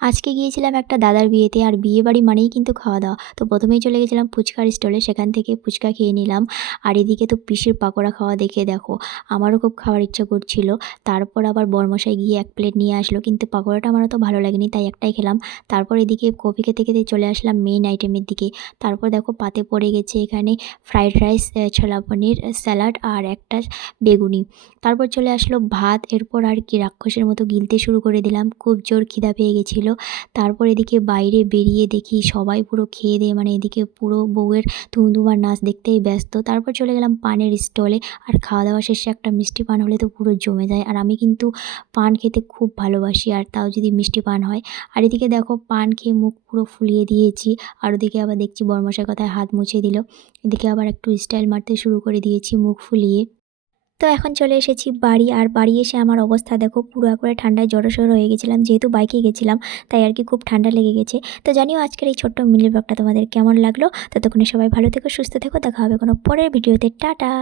আজকে গিয়েছিলাম একটা দাদার বিয়েতে, আর বিয়ে বাড়ি মানেই কিন্তু খাওয়া দাওয়া। তো প্রথমেই চলে গেছিলাম ফুচকার স্টলে, সেখান থেকে ফুচকা খেয়ে নিলাম। আর এদিকে তো পিসির পাকোড়া খাওয়া দেখে দেখো আমারও খুব খাওয়ার ইচ্ছা করছিল। তারপর আবার বরমশাই গিয়ে এক প্লেট নিয়ে আসলো, কিন্তু পাকোড়াটা আমার অত ভালো লাগেনি, তাই একটাই খেলাম। তারপর এদিকে কফি খেতে খেতে চলে আসলাম মেইন আইটেমের দিকে। তারপর দেখো পাতে পড়ে গেছে এখানে ফ্রাইড রাইস, ছোলা পনির, স্যালাড আর একটা বেগুনি। তারপর চলে আসলো ভাত। এরপর আর কি রাক্ষসের মতো গিলতে শুরু করে দিলাম, খুব জোর খিদা পেয়ে গেছিলো। তারপর এদিকে বাইরে বেরিয়ে দেখি সবাই পুরো খেয়ে দিয়ে মানে এদিকে পুরো বউয়ের ধুমধুমার নাচ দেখতেই ব্যস্ত। তারপর চলে গেলাম পানের স্টলে। আর খাওয়া দাওয়া শেষে একটা মিষ্টি পান হলে তো পুরো জমে যায়, আর আমি কিন্তু পান খেতে খুব ভালোবাসি, আর তাও যদি মিষ্টি পান হয়। আর এদিকে দেখো পান খেয়ে মুখ পুরো ফুলিয়ে দিয়েছি। আর ওদিকে আবার দেখছি বরমশার কথায় হাত মুছে দিল। এদিকে আবার একটু স্টাইল মারতে শুরু করে দিয়েছি মুখ ফুলিয়ে। তো এখন চলে এসেছি বাড়ি, আর বাড়ি এসে আমার অবস্থা দেখো পুরো একবারে ঠান্ডায় জড়সড় হয়ে গেছিলাম, যেহেতু বাইকে গেছিলাম তাই আর কি খুব ঠান্ডা লেগে গেছে। তো জানিও আজকের এই ছোট্ট মিনি ব্লগটা তোমাদের কেমন লাগলো। ততক্ষণে সবাই ভালো থেকো, সুস্থ থেকো, দেখা হবে কোনো পরের ভিডিওতে। টাটা।